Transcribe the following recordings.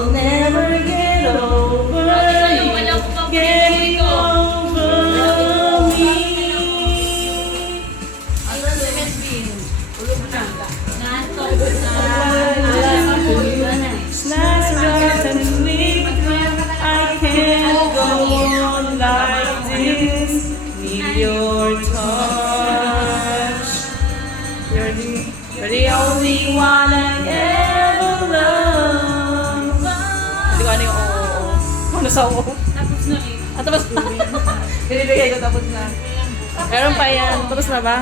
I'll never get over you. Getting over me. Last night and week, I can't go on like this. Need your touch. You're the only one I ever loved. Hindi ko ano yung oo. Ano sa oo? Tapos na eh. Tapos na. Binibigay ko tapos na. Meron pa yan. Tapos na ba?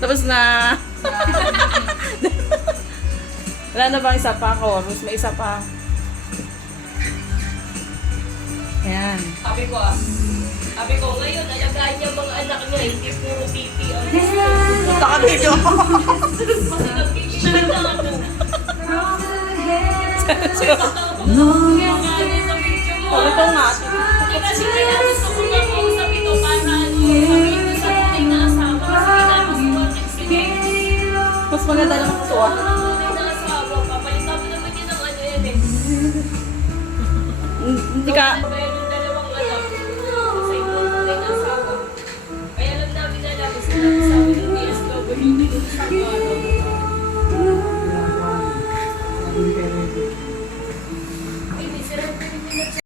Tapos na. Wala na bang isa pa? Chorus. May isa pa. Ayan. Sabi ko ngayon, alagaan niya mga anak niya, hindi puro titi. Nakabidyo. Kasi nag-titi siya na ako. Kaya nga rin sa video mo. Ito nga. Eh, kasi kaya gusto ko nga kausap ito para sabihin ko sa tunay na asawa. Kasi kinamasuwatin sila. Mas maganda ng suwa. Tunay na asawa, papalitan mo naman yun ng ano yan eh. Hindi ka,